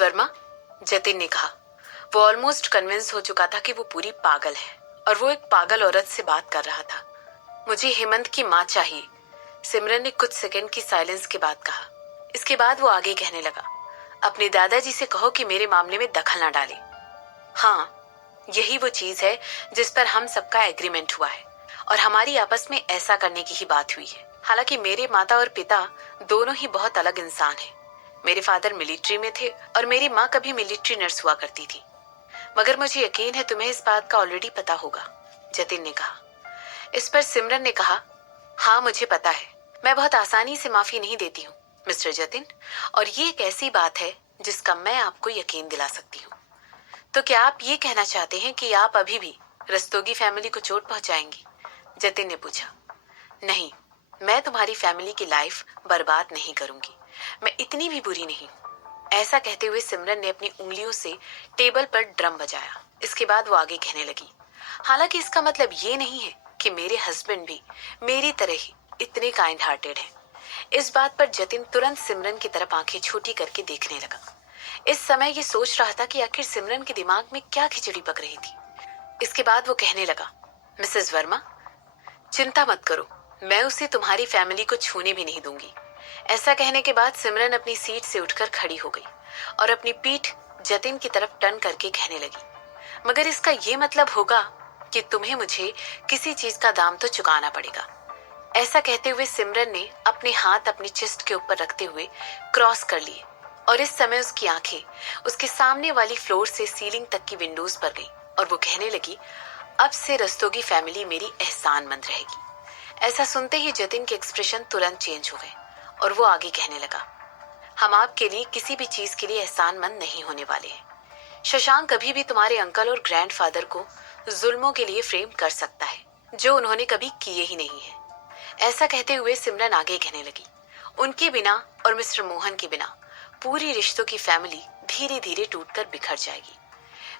वर्मा, जतिन ने कहा। वो ऑलमोस्ट कन्विंस हो चुका था कि वो पूरी पागल है और वो एक पागल औरत से बात कर रहा था। मुझे हेमंत की माँ चाहिए, सिमरन ने कुछ सेकंड की साइलेंस के बाद कहा। इसके बाद वो आगे कहने लगा, अपने दादाजी से कहो कि मेरे मामले में दखल न डाले। हाँ, यही वो चीज है जिस पर हम सबका एग्रीमेंट हुआ है और हमारी आपस में ऐसा करने की ही बात हुई है। हालांकि मेरे माता और पिता दोनों ही बहुत अलग इंसान हैं। मेरे फादर मिलिट्री में थे और मेरी माँ कभी मिलिट्री नर्स हुआ करती थी। मगर मुझे यकीन है तुम्हें इस बात का ऑलरेडी पता होगा, जतिन ने कहा। इस पर सिमरन ने कहा, हाँ मुझे पता है। मैं बहुत आसानी से माफी नहीं देती हूँ मिस्टर जतिन, और ये एक ऐसी बात है जिसका मैं आपको यकीन दिला सकती हूँ। तो क्या आप ये कहना चाहते हैं कि आप अभी भी रस्तोगी फैमिली को चोट पहुंचाएंगी? जतिन ने पूछा। नहीं, मैं तुम्हारी फैमिली की लाइफ बर्बाद नहीं करूंगी। मैं इतनी भी बुरी नहीं हूँ। ऐसा कहते हुए सिमरन ने अपनी उंगलियों से टेबल पर ड्रम बजाया। इसके बाद वो आगे कहने लगी, हालांकि इसका मतलब ये नहीं है कि मेरे हस्बैंड भी मेरी तरह ही इतने काइंड हार्टेड हैं। इस बात पर जतिन तुरंत सिमरन की तरफ आंखें छोटी करके देखने लगा। इस समय ये सोच रहा था कि आखिर सिमरन के दिमाग में क्या खिचड़ी पक रही थी। इसके बाद वो कहने लगा, मिसेस वर्मा, चिंता मत करो, मैं उसे तुम्हारी फैमिली को छूने भी नहीं दूंगी। ऐसा कहने के बाद सिमरन अपनी सीट से उठकर खड़ी हो गई और अपनी पीठ जतिन की तरफ टर्न करके कहने लगी, मगर इसका ये मतलब होगा कि तुम्हें मुझे किसी चीज का दाम तो चुकाना पड़ेगा। ऐसा कहते हुए सिमरन ने अपने हाथ अपनी चेस्ट के ऊपर रखते हुए क्रॉस कर लिए और इस समय उसकी आंखें उसके सामने वाली फ्लोर से सीलिंग तक की विंडोज पर गई और वो कहने लगी, अब से रस्तोगी फैमिली मेरी एहसानमंद रहेगी। ऐसा सुनते ही जतिन के एक्सप्रेशन तुरंत चेंज हो गए और वो आगे कहने लगा, हम आपके लिए किसी भी चीज के लिए एहसानमंद नहीं होने वाले हैं। शशांक कभी भी तुम्हारे अंकल और ग्रैंडफादर को जुल्मों के लिए फ्रेम कर सकता है जो उन्होंने कभी किए ही नहीं है। ऐसा कहते हुए सिमरन आगे कहने लगी, उनके बिना और मिस्टर मोहन के बिना पूरी रिश्तों की फैमिली धीरे धीरे टूटकर बिखर जाएगी।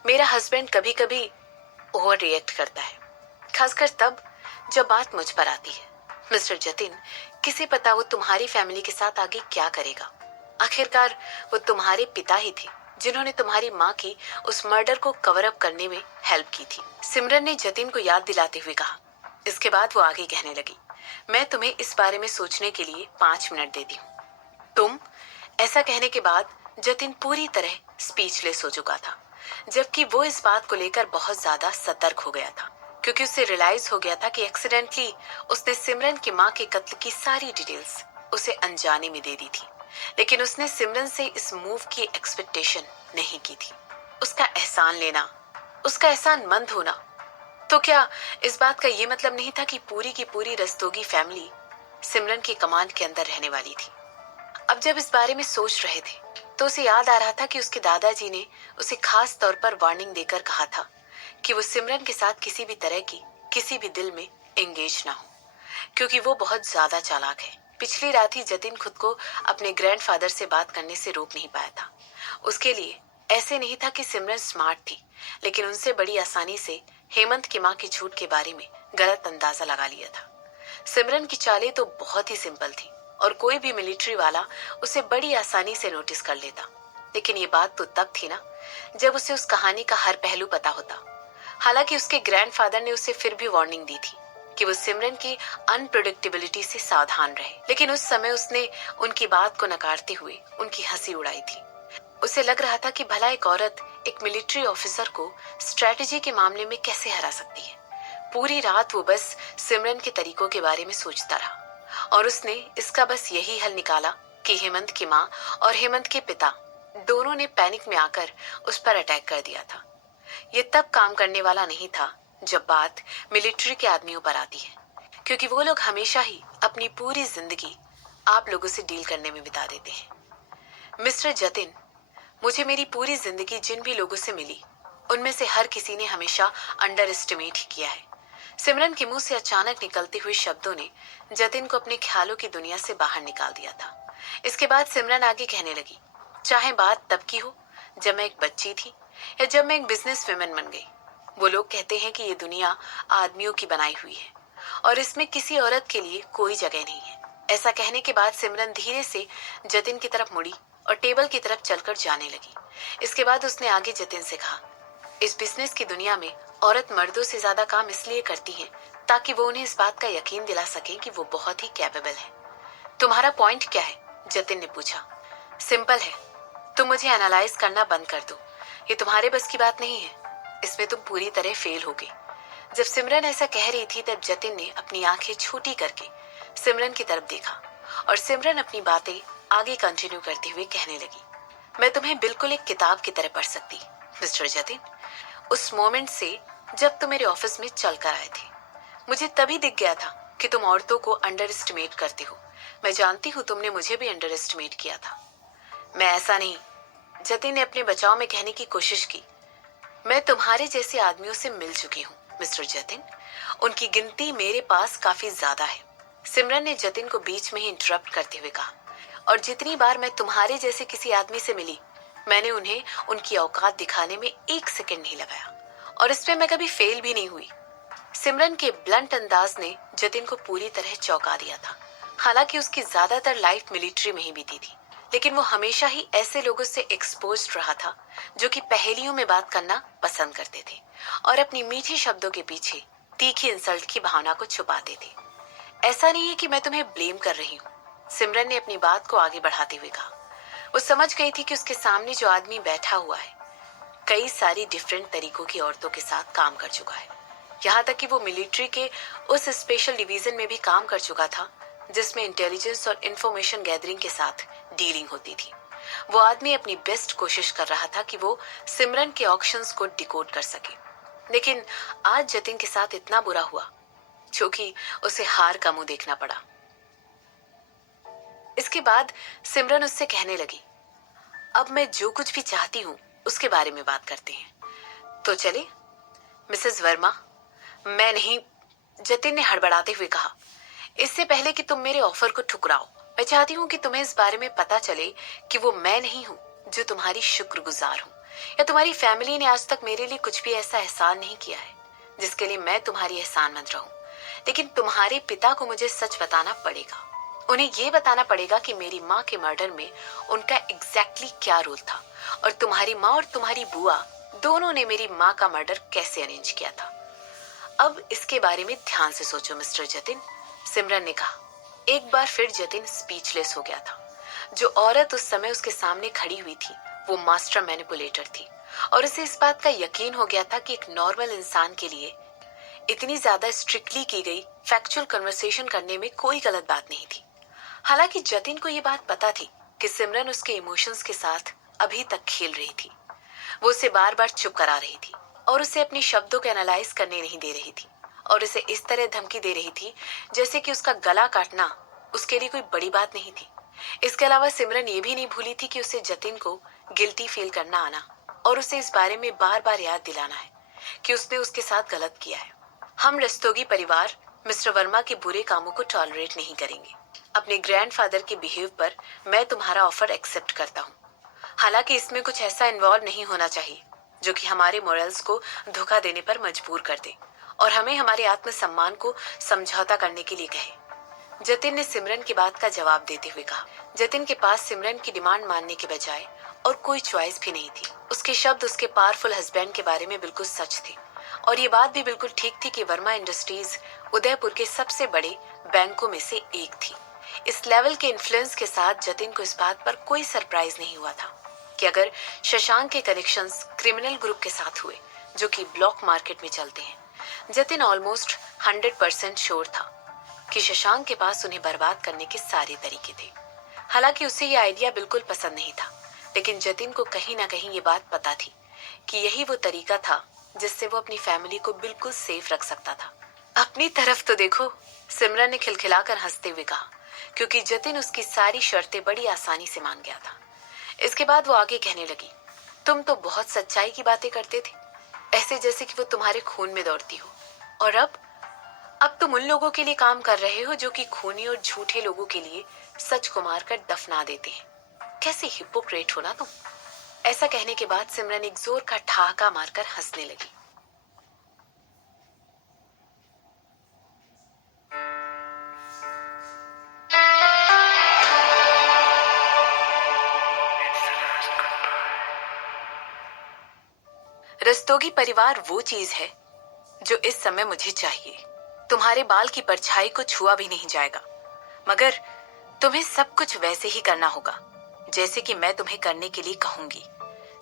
मेरा हस्बैंड कभी कभी ओवर रिएक्ट करता है, खासकर तब जब बात मुझ पर आती है। मिस्टर जतिन, किसे पता वो तुम्हारी फैमिली के साथ आगे क्या करेगा। आखिरकार वो तुम्हारे पिता ही थे जिन्होंने तुम्हारी माँ की उस मर्डर को कवर अप करने में हेल्प की थी, सिमरन ने जतिन को याद दिलाते हुए कहा। इसके बाद वो आगे कहने लगी, मैं तुम्हें इस बारे में सोचने के लिए 5 मिनट देती हूँ। तुम? ऐसा कहने के बाद जतिन पूरी तरह स्पीचलेस हो चुका था, जबकि वो इस बात को लेकर बहुत ज्यादा सतर्क हो गया था, क्योंकि उसे रियलाइज हो गया था कि एक्सीडेंटली उसने सिमरन की माँ के कत्ल की सारी डिटेल्स उसे अनजाने में दे दी थी। लेकिन उसने सिमरन से इस मूव की एक्सपेक्टेशन नहीं की थी, उसका एहसान लेना, उसका एहसानमंद होना। तो क्या इस बात का ये मतलब नहीं था कि पूरी की पूरी रस्तोगी फैमिली सिमरन की कमांड के अंदर रहने वाली थी? अब जब इस बारे में सोच रहे थे तो उसे याद आ रहा था कि उसके दादाजी ने उसे खास तौर पर वार्निंग देकर कहा था कि वो सिमरन के साथ किसी भी तरह की किसी भी दिल में एंगेज ना हो, क्योंकि वो बहुत ज्यादा चालाक है। पिछली रात ही जतिन खुद को अपने ग्रैंडफादर से बात करने से रोक नहीं पाया था। उसके लिए ऐसे नहीं था कि सिमरन स्मार्ट थी, लेकिन उनसे बड़ी आसानी से हेमंत की माँ की झूठ के बारे में गलत अंदाजा लगा लिया था। सिमरन की चालें तो बहुत ही सिंपल थी और कोई भी मिलिट्री वाला उसे बड़ी आसानी से नोटिस कर लेता। लेकिन ये बात तो तब थी ना जब उसे उस कहानी का हर पहलू पता होता। हालांकि उसके ग्रैंडफादर ने उसे फिर भी वार्निंग दी थी कि वो सिमरन की अनप्रेडिक्टेबिलिटी से सावधान रहे, लेकिन उस समय उसने उनकी बात को नकारते हुए उनकी हंसी उड़ाई थी। उसे लग रहा था कि भला एक औरत एक मिलिट्री ऑफिसर को स्ट्रेटेजी के मामले में कैसे हरा सकती है। पूरी रात वो बस सिमरन के तरीकों के बारे में सोचता रहा और उसने इसका बस यही हल निकाला कि हेमंत की माँ और हेमंत के पिता दोनों ने पैनिक में आकर उस पर अटैक कर दिया था। ये तब काम करने वाला नहीं था जब बात मिलिट्री के आदमियों पर आती है, क्योंकि वो लोग हमेशा ही अपनी पूरी जिंदगी आप लोगों से डील करने में बिता देते हैं। मिस्टर जतिन, मुझे मेरी पूरी जिंदगी जिन भी लोगों से मिली उनमें से हर किसी ने हमेशा अंडर एस्टिमेट ही किया है। सिमरन के मुंह से अचानक निकलते हुए शब्दों ने जतिन को अपने ख्यालों की दुनिया से बाहर निकाल दिया था। इसके बाद सिमरन आगे कहने लगी, चाहे बात तब की हो जब मैं एक बच्ची थी या जब मैं एक बिजनेस वुमेन बन गई, वो लोग कहते हैं कि ये दुनिया आदमियों की बनाई हुई है और इसमें किसी औरत के लिए कोई जगह नहीं है। ऐसा कहने के बाद सिमरन धीरे से जतिन की तरफ मुड़ी और टेबल की तरफ चलकर जाने लगी। इसके बाद उसने आगे जतिन से कहा, इस बिजनेस की दुनिया में औरत मर्दों से ज्यादा काम इसलिए करती है ताकि वो उन्हें इस बात का यकीन दिला सके कि वो बहुत ही कैपेबल है। तुम्हारा पॉइंट क्या है? जतिन ने पूछा। सिंपल है, तुम मुझे एनालाइज करना बंद कर दो। ये तुम्हारे बस की बात नहीं है, इसमें तुम पूरी तरह फेल होगे। जब सिमरन ऐसा कह रही थी तब जतिन ने अपनी आंखें छोटी करके सिमरन की तरफ देखा और सिमरन अपनी बातें आगे कंटिन्यू करते हुए कहने लगी, मैं तुम्हें बिल्कुल एक किताब की तरह पढ़ सकती मिस्टर जतिन। उस मोमेंट से जब तुम मेरे ऑफिस में चल कर आए थे, मुझे तभी दिख गया था कि तुम औरतों को अंडर एस्टिमेट करते हो। मैं जानती हूँ तुमने मुझे भी अंडर एस्टिमेट किया था। मैं ऐसा नहीं, जतिन ने अपने बचाव में कहने की कोशिश की। मैं तुम्हारे जैसे आदमियों से मिल चुकी हूँ मिस्टर जतिन, उनकी गिनती मेरे पास काफी ज्यादा है। सिमरन ने जतिन को बीच में ही इंटरप्ट करते हुए कहा, और जितनी बार मैं तुम्हारे जैसे किसी आदमी से मिली, मैंने उन्हें उनकी औकात दिखाने में 1 सेकंड नहीं लगाया, और इसमें मैं कभी फेल भी नहीं हुई। सिमरन के ब्लंट अंदाज ने जतिन को पूरी तरह चौंका दिया था। हालांकि उसकी ज्यादातर लाइफ मिलिट्री में ही बीती थी, लेकिन वो हमेशा ही ऐसे लोगों से एक्सपोज्ड रहा था जो कि पहेलियों में बात करना पसंद करते थे और अपनी मीठी शब्दों के पीछे तीखी इंसल्ट की भावना को छुपाते थे। ऐसा नहीं है कि मैं तुम्हें ब्लेम कर रही हूँ, सिमरन ने अपनी बात को आगे बढ़ाते हुए कहा। वो समझ गई थी कि उसके सामने जो आदमी बैठा हुआ है कई सारी डिफरेंट तरीकों की औरतों के साथ काम कर चुका है। यहाँ तक कि वो मिलिट्री के उस स्पेशल डिवीजन में भी काम कर चुका था जिसमें इंटेलिजेंस और इंफॉर्मेशन गैदरिंग के साथ डीलिंग होती थी। वो आदमी अपनी बेस्ट कोशिश कर रहा था कि वो सिमरन के ऑक्शंस को डिकोड कर सके, लेकिन आज जतिन के साथ इतना बुरा हुआ जो कि उसे हार का मुंह देखना पड़ा। इसके बाद सिमरन उससे कहने लगी, अब मैं जो कुछ भी चाहती हूँ उसके बारे में बात करते हैं, तो चले मिसेस वर्मा। मैं नहीं, जतिन ने हड़बड़ाते हुए कहा। इससे पहले कि तुम मेरे ऑफर को ठुकराओ, मैं चाहती हूँ कि तुम्हें इस बारे में पता चले कि वो मैं नहीं हूँ जो तुम्हारी शुक्रगुजार हूँ, या तुम्हारी फैमिली ने आज तक मेरे लिए कुछ भी ऐसा एहसान नहीं किया है जिसके लिए मैं तुम्हारी एहसानमंद रहूं। लेकिन तुम्हारे पिता को मुझे सच बताना पड़ेगा। उन्हें ये बताना पड़ेगा कि मेरी माँ के मर्डर में उनका एग्जैक्टली क्या रोल था, और तुम्हारी माँ और तुम्हारी बुआ दोनों ने मेरी माँ का मर्डर कैसे अरेंज किया था। अब इसके बारे में ध्यान से सोचो मिस्टर जतिन, सिमरन ने कहा। एक बार फिर जतिन स्पीचलेस हो गया था। जो औरत उस समय उसके सामने खड़ी हुई थी वो मास्टर मैनिपुलेटर थी, और उसे इस बात का यकीन हो गया था कि एक नॉर्मल इंसान के लिए इतनी ज्यादा स्ट्रिक्टली की गई फैक्चुअल कन्वर्सेशन करने में कोई गलत बात नहीं थी। हालांकि जतिन को ये बात पता थी कि सिमरन उसके इमोशंस के साथ अभी तक खेल रही थी। वो उसे बार बार चुप करा रही थी और उसे अपने शब्दों को एनालाइज करने नहीं दे रही थी, और उसे इस तरह धमकी दे रही थी जैसे कि उसका गला काटना उसके लिए कोई बड़ी बात नहीं थी। इसके अलावा सिमरन ये भी नहीं भूली थी कि उसे जतिन को गिल्टी फील करना आना और उसे इस बारे में बार बार याद दिलाना है कि उसने उसके साथ गलत किया है। हम रस्तोगी परिवार मिस्टर वर्मा के बुरे कामों को टॉलरेट नहीं करेंगे। अपने ग्रैंडफादर के बिहेव पर मैं तुम्हारा ऑफर एक्सेप्ट करता हूँ। हालांकि इसमें कुछ ऐसा इन्वॉल्व नहीं होना चाहिए जो कि हमारे मोरल्स को धोखा देने पर मजबूर कर दे और हमें हमारे आत्मसम्मान को समझौता करने के लिए कहे। जतिन ने सिमरन की बात का जवाब देते हुए कहा। जतिन के पास सिमरन की डिमांड मानने के बजाय और कोई चॉइस भी नहीं थी। उसके शब्द उसके पावरफुल हस्बैंड के बारे में बिल्कुल सच थे, और ये बात भी बिल्कुल ठीक थी कि वर्मा इंडस्ट्रीज उदयपुर के सबसे बड़े बैंकों में से एक थी। इस लेवल के इन्फ्लुएंस के साथ जतिन को इस बात पर कोई सरप्राइज नहीं हुआ था कि अगर शशांक के कनेक्शंस क्रिमिनल ग्रुप के साथ हुए जो कि ब्लॉक मार्केट में चलते हैं। जतिन ऑलमोस्ट 100% श्योर था कि शशांक के पास उन्हें बर्बाद करने के सारे तरीके थे। हालांकि उसे ये आइडिया बिल्कुल पसंद नहीं था, लेकिन जतिन को कहीं ना कहीं ये बात पता थी कि यही वो तरीका था जिससे वो अपनी फैमिली को बिल्कुल सेफ रख सकता था। अपनी तरफ तो देखो, सिमरन ने खिलखिलाकर हंसते हुए कहा, क्योंकि जतिन उसकी सारी शर्तें बड़ी आसानी से मान गया था। इसके बाद वो आगे कहने लगी, तुम तो बहुत सच्चाई की बातें करते थे, ऐसे जैसे कि वो तुम्हारे खून में दौड़ती हो, और अब तुम उन लोगों के लिए काम कर रहे हो जो कि खूनी और झूठे लोगों के लिए सच को मारकर दफना देते हैं। कैसे हिपोक्रेट हो ना तुम। ऐसा कहने के बाद सिमरन एक जोर का ठहाका मारकर हंसने लगी। रस्तोगी परिवार वो चीज है जो इस समय मुझे चाहिए। तुम्हारे बाल की परछाई को छुआ भी नहीं जाएगा, मगर तुम्हें सब कुछ वैसे ही करना होगा जैसे कि मैं तुम्हें करने के लिए कहूंगी।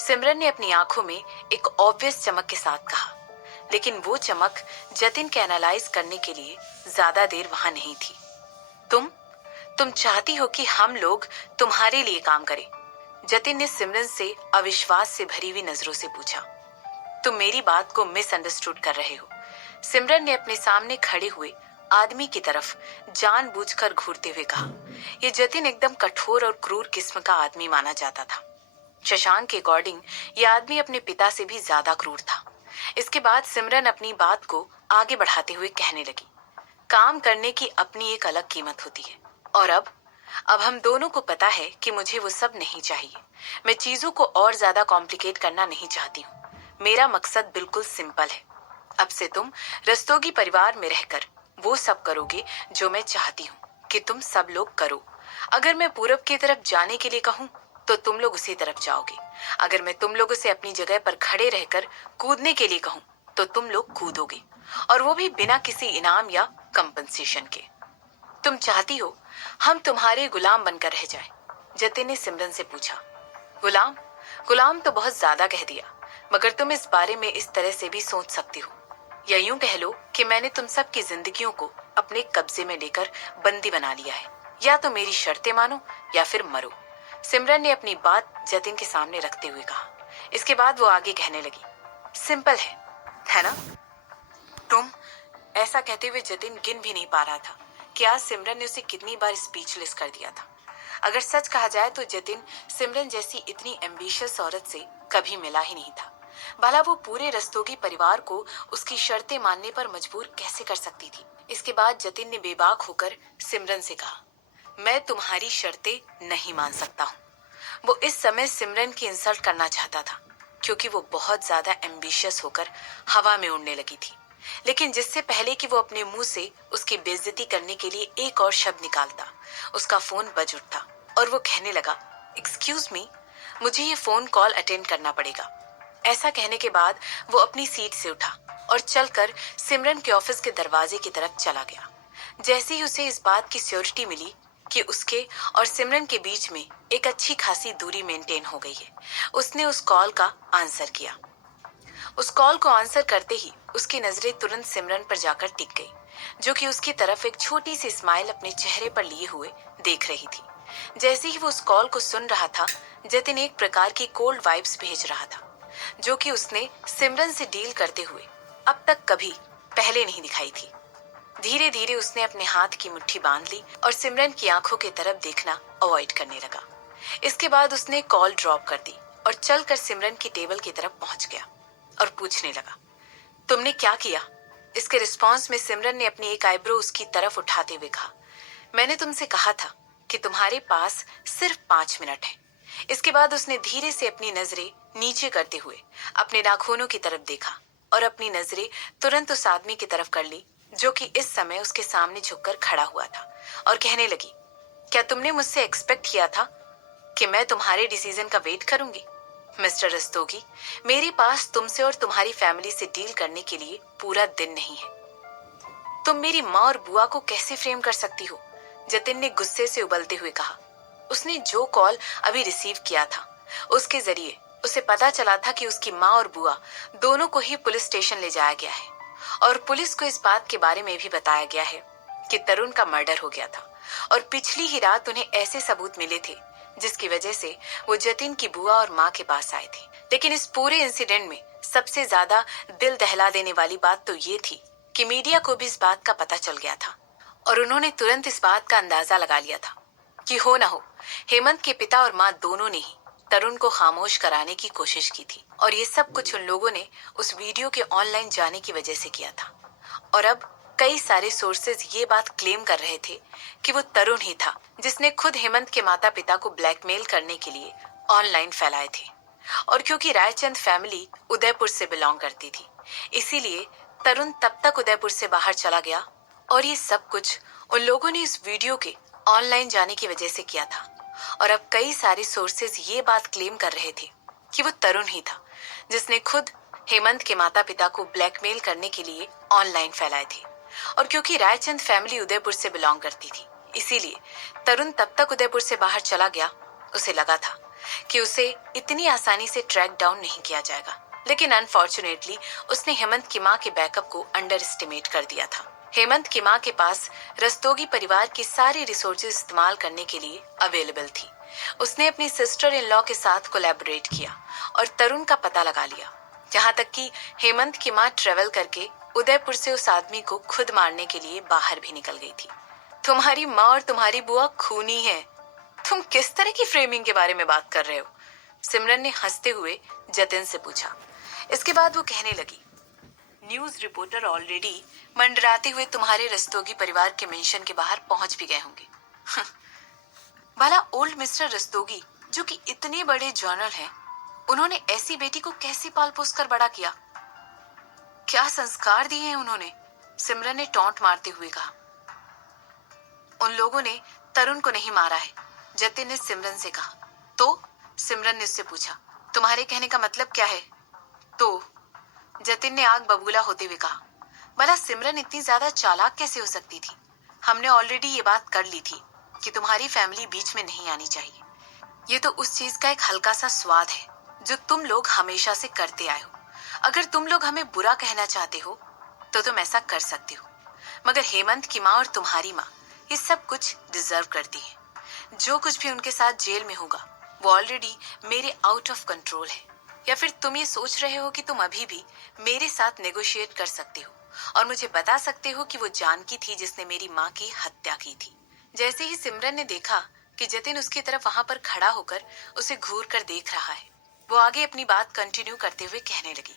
सिमरन ने अपनी आंखों में एक ऑब्वियस चमक के साथ कहा, लेकिन वो चमक जतिन के एनालाइज करने के लिए ज्यादा देर वहां नहीं थी। तुम चाहती हो कि हम लोग तुम्हारे लिए काम करें? जतिन ने सिमरन से अविश्वास से भरी हुई नजरों से पूछा। तुम मेरी बात को मिसअंडरस्टूड कर रहे हो। सिमरन ने अपने सामने खड़े हुए आदमी की तरफ जानबूझकर घूरते हुए कहा। यह जतिन एकदम कठोर और क्रूर किस्म का आदमी माना जाता था। शशांक के अकॉर्डिंग यह आदमी अपने पिता से भी ज्यादा क्रूर था। इसके बाद सिमरन अपनी बात को आगे बढ़ाते हुए कहने लगी, काम करने की अपनी एक अलग कीमत होती है, और अब हम दोनों को पता है कि मुझे वो सब नहीं चाहिए। मैं चीजों को और ज्यादा कॉम्प्लिकेट करना नहीं चाहती हूँ। मेरा मकसद बिल्कुल सिंपल है। अब से तुम रस्तोगी परिवार में रहकर वो सब करोगे जो मैं चाहती हूँ कि तुम सब लोग करो। अगर मैं पूरब की तरफ जाने के लिए कहूँ तो तुम लोग उसी तरफ जाओगे। अगर मैं तुम लोगों से अपनी जगह पर खड़े रहकर कूदने के लिए कहूँ तो तुम लोग कूदोगे, और वो भी बिना किसी इनाम या कंपनसेशन के। तुम चाहती हो हम तुम्हारे गुलाम बनकर रह जाएं? जतिन ने सिमरन से पूछा। गुलाम? गुलाम तो बहुत ज्यादा कह दिया, मगर तुम इस बारे में इस तरह से भी सोच सकती हो, या यूं कह लो कि मैंने तुम सब की जिंदगियों को अपने कब्जे में लेकर बंदी बना लिया है। या तो मेरी शर्तें मानो या फिर मरो। सिमरन ने अपनी बात जतिन के सामने रखते हुए कहा। इसके बाद वो आगे कहने लगी, सिंपल है ना? तुम? ऐसा कहते हुए जतिन गिन भी नहीं पा रहा था कि आज सिमरन ने उसे कितनी बार स्पीचलेस कर दिया था। अगर सच कहा जाए तो जतिन सिमरन जैसी इतनी एम्बिशियस औरत से कभी मिला ही नहीं था। भला वो पूरे रस्तोगी परिवार को उसकी शर्तें मानने पर मजबूर कैसे कर सकती थी? इसके बाद जतिन ने बेबाक होकर सिमरन से कहा, मैं तुम्हारी शर्तें नहीं मान सकता हूँ। वो इस समय सिमरन की इंसल्ट करना चाहता था, क्योंकि वो बहुत ज्यादा एम्बिशियस होकर हवा में उड़ने लगी थी। लेकिन जिससे पहले कि वो अपने मुंह से उसकी बेइज्जती करने के लिए एक और शब्द निकालता, उसका फोन बज उठता और वो कहने लगा, एक्सक्यूज मी, मुझे ये फोन कॉल अटेंड करना पड़ेगा। ऐसा कहने के बाद वो अपनी सीट से उठा और चलकर सिमरन के ऑफिस के दरवाजे की तरफ चला गया। जैसे ही उसे इस बात की श्योरिटी मिली कि उसके और सिमरन के बीच में एक अच्छी खासी दूरी मेंटेन हो गई है, उसने उस कॉल का आंसर किया। उस कॉल को आंसर करते ही उसकी नजरें तुरंत सिमरन पर जाकर टिक गई, जो कि उसकी तरफ एक छोटी सी स्माइल अपने चेहरे पर लिए हुए देख रही थी। जैसे ही वो उस कॉल को सुन रहा था, जतिन एक प्रकार की कोल्ड वाइब्स भेज रहा था, जो कि उसने सिमरन से डील करते हुए अब तक कभी पहले नहीं दिखाई थी। धीरे धीरे उसने अपने हाथ की मुट्ठी बांध ली और सिमरन की आंखों की तरफ देखना अवॉइड करने लगा। इसके बाद उसने कॉल ड्रॉप कर दी और चलकर सिमरन की टेबल की तरफ पहुंच गया और पूछने लगा, तुमने क्या किया? इसके रिस्पॉन्स में सिमरन ने अपनी एक आईब्रो उसकी तरफ उठाते हुए कहा, मैंने तुमसे कहा था कि तुम्हारे पास सिर्फ 5 मिनट है। इसके बाद उसने धीरे से अपनी नजरें नीचे करते हुए अपने नाखूनों की तरफ देखा और अपनी नजरें तुरंत उस आदमी की तरफ कर ली, जो कि इस समय उसके सामने झुककर खड़ा हुआ था, और कहने लगी, क्या तुमने मुझसे एक्सपेक्ट किया था कि मैं तुम्हारे डिसीजन का वेट करूंगी? मिस्टर रस्तोगी, मेरे पास तुमसे और तुम्हारी फैमिली से डील करने के लिए पूरा दिन नहीं है। तुम मेरी माँ और बुआ को कैसे फ्रेम कर सकती हो? जतिन ने गुस्से से उबलते हुए कहा। उसने जो कॉल अभी रिसीव किया था, उसके जरिए उसे पता चला था कि उसकी माँ और बुआ दोनों को ही पुलिस स्टेशन ले जाया गया है, और पुलिस को इस बात के बारे में भी बताया गया है कि तरुण का मर्डर हो गया था, और पिछली ही रात उन्हें ऐसे सबूत मिले थे जिसकी वजह से वो जतिन की बुआ और माँ के पास आए थे। लेकिन इस पूरे इंसिडेंट में सबसे ज्यादा दिल दहला देने वाली बात तो ये थी कि मीडिया को भी इस बात का पता चल गया था, और उन्होंने तुरंत इस बात का अंदाजा लगा लिया था कि हो ना हो हेमंत के पिता और माँ दोनों ने ही तरुण को खामोश कराने की कोशिश की थी, और ये सब कुछ उन लोगों ने उस वीडियो के ऑनलाइन जाने की वजह से किया था। और अब कई सारे सोर्सेज ये बात क्लेम कर रहे थे कि वो तरुण ही था जिसने खुद हेमंत के माता पिता को ब्लैकमेल करने के लिए ऑनलाइन फैलाए थे। और क्योंकि रायचंद फैमिली उदयपुर से बिलोंग करती थी, इसीलिए तरुण तब तक उदयपुर से बाहर चला गया, और ये सब कुछ उन लोगों ने इस वीडियो के ऑनलाइन जाने की वजह से किया था। और अब कई सारे सोर्सेज ये बात क्लेम कर रहे थे कि वो तरुण ही था जिसने खुद हेमंत के माता पिता को ब्लैकमेल करने के लिए ऑनलाइन फैलाए थे। और क्योंकि रायचंद फैमिली उदयपुर से बिलोंग करती थी, इसीलिए तरुण तब तक उदयपुर से बाहर चला गया। उसे लगा था कि उसे इतनी आसानी से ट्रैक डाउन नहीं किया जाएगा, लेकिन अनफॉर्चुनेटली उसने हेमंत की माँ के बैकअप को अंडर एस्टिमेट कर दिया था। हेमंत की माँ के पास रस्तोगी परिवार की सारी रिसोर्सेज इस्तेमाल करने के लिए अवेलेबल थी। उसने अपनी सिस्टर इन लॉ के साथ कोलैबोरेट किया और तरुण का पता लगा लिया। जहाँ तक कि हेमंत की माँ ट्रेवल करके उदयपुर से उस आदमी को खुद मारने के लिए बाहर भी निकल गई थी। तुम्हारी माँ और तुम्हारी बुआ खूनी है। तुम किस तरह की फ्रेमिंग के बारे में बात कर रहे हो? सिमरन ने हंसते हुए जतिन से पूछा। इसके बाद वो कहने लगी, न्यूज रिपोर्टर ऑलरेडी मंडराते हुए तुम्हारे रस्तोगी परिवार के मेंशन के बाहर पहुंच भी गए होंगे। भला ओल्ड मिस्टर रस्तोगी, जो कि इतने बड़े जर्नल हैं, उन्होंने ऐसी बेटी को कैसे पाल पोस कर बड़ा किया? क्या संस्कार दिए हैं उन्होंने? सिमरन ने टॉन्ट मारते हुए कहा। उन लोगों ने तरुण को नहीं मारा है, जतिन ने सिमरन से कहा। तो? सिमरन ने उससे पूछा। तुम्हारे कहने का मतलब क्या है? तो? जतिन ने आग बबूला होते हुए कहा। भला सिमरन इतनी ज्यादा चालाक कैसे हो सकती थी? हमने ऑलरेडी ये बात कर ली थी कि तुम्हारी फैमिली बीच में नहीं आनी चाहिए। ये तो उस चीज का एक हल्का सा स्वाद है जो तुम लोग हमेशा से करते आए हो। अगर तुम लोग हमें बुरा कहना चाहते हो तो तुम ऐसा कर सकते हो, मगर हेमंत की माँ और तुम्हारी माँ ये सब कुछ डिजर्व करती है। जो कुछ भी उनके साथ जेल में होगा वो ऑलरेडी मेरे आउट ऑफ कंट्रोल है। या फिर तुम ये सोच रहे हो कि तुम अभी भी मेरे साथ नेगोशिएट कर सकते हो और मुझे बता सकते हो कि वो जानकी थी जिसने मेरी माँ की हत्या की थी? जैसे ही सिमरन ने देखा कि जतिन उसकी तरफ वहां पर खड़ा होकर उसे घूर कर देख रहा है, वो आगे अपनी बात कंटिन्यू करते हुए कहने लगी।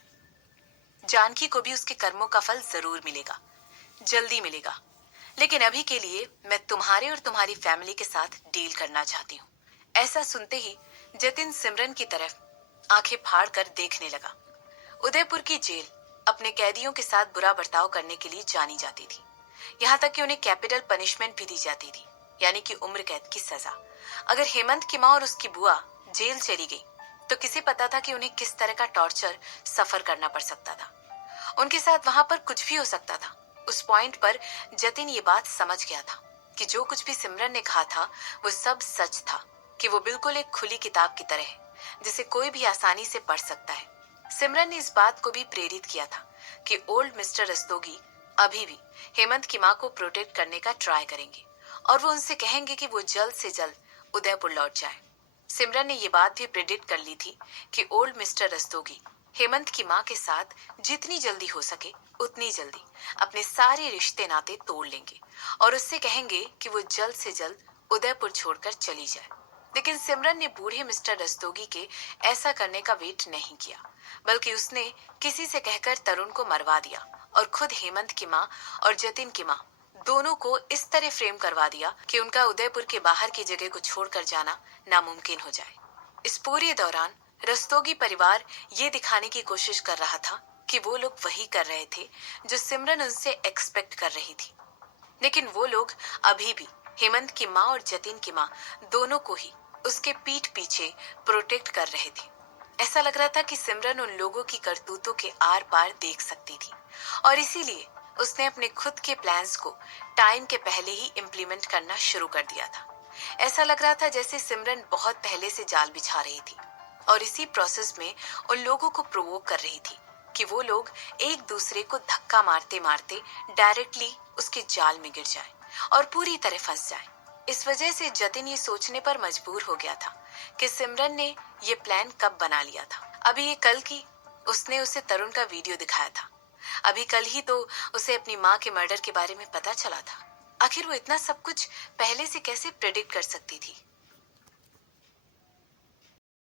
जानकी को भी उसके कर्मों का फल जरूर मिलेगा, जल्दी मिलेगा। लेकिन अभी के लिए मैं तुम्हारे और तुम्हारी फैमिली के साथ डील करना चाहती हूँ। ऐसा सुनते ही जतिन सिमरन की तरफ आंखें फाड़ कर देखने लगा। उदयपुर की जेल अपने कैदियों के साथ बुरा बर्ताव करने के लिए जानी जाती थी। यहाँ तक कि उन्हें कैपिटल पनिशमेंट भी दी जाती थी, यानी कि उम्र कैद की सजा। अगर हेमंत की माँ और उसकी बुआ जेल चली गई तो किसे पता था कि उन्हें किस तरह का टॉर्चर सफर करना पड़ सकता था। उनके साथ वहां पर कुछ भी हो सकता था। उस पॉइंट पर जतिन ये बात समझ गया था कि जो कुछ भी सिमरन ने कहा था वो सब सच था, कि वो बिल्कुल एक खुली किताब की तरह है जिसे कोई भी आसानी से पढ़ सकता है। सिमरन ने इस बात को भी प्रेरित किया था कि ओल्ड मिस्टर रस्तोगी अभी भी हेमंत की माँ को प्रोटेक्ट करने का ट्राई करेंगे और वो उनसे कहेंगे कि वो जल्द से जल्द उदयपुर लौट जाए। सिमरन ने ये बात भी प्रेडिक्ट कर ली थी कि ओल्ड मिस्टर रस्तोगी हेमंत की माँ के साथ जितनी जल्दी हो सके उतनी जल्दी अपने सारे रिश्ते नाते तोड़ लेंगे और उससे कहेंगे कि वो जल्द से जल्द उदयपुर छोड़कर चली जाए। लेकिन सिमरन ने बूढ़े मिस्टर रस्तोगी के ऐसा करने का वेट नहीं किया, बल्कि उसने किसी से कहकर तरुण को मरवा दिया और खुद हेमंत की माँ और जतिन की माँ दोनों को इस तरह फ्रेम करवा दिया कि उनका उदयपुर के बाहर की जगह को छोड़कर जाना नामुमकिन हो जाए। इस पूरे दौरान रस्तोगी परिवार ये दिखाने की कोशिश कर रहा था कि वो लोग वही कर रहे थे जो सिमरन उनसे एक्सपेक्ट कर रही थी। लेकिन वो लोग अभी भी हेमंत की माँ और जतिन की माँ दोनों को ही उसके पीठ पीछे प्रोटेक्ट कर रहे थे। ऐसा लग रहा था कि सिमरन उन लोगों की करतूतों के आर पार देख सकती थी और इसीलिए उसने अपने खुद के प्लान्स को टाइम के पहले ही इम्प्लीमेंट करना शुरू कर दिया था। ऐसा लग रहा था जैसे सिमरन बहुत पहले से जाल बिछा रही थी और इसी प्रोसेस में उन लोगों को प्रोवोक कर रही थी कि वो लोग एक दूसरे को धक्का मारते मारते डायरेक्टली उसके जाल में गिर जाएं और पूरी तरह फंस जाएं। इस वजह से जतिन ये सोचने पर मजबूर हो गया था कि सिमरन ने ये प्लान कब बना लिया था। अभी ये कल की उसने उसे तरुण का वीडियो दिखाया था। अभी कल ही तो उसे अपनी माँ के मर्डर के बारे में पता चला था। आखिर वो इतना सब कुछ पहले से कैसे प्रेडिक्ट कर सकती थी?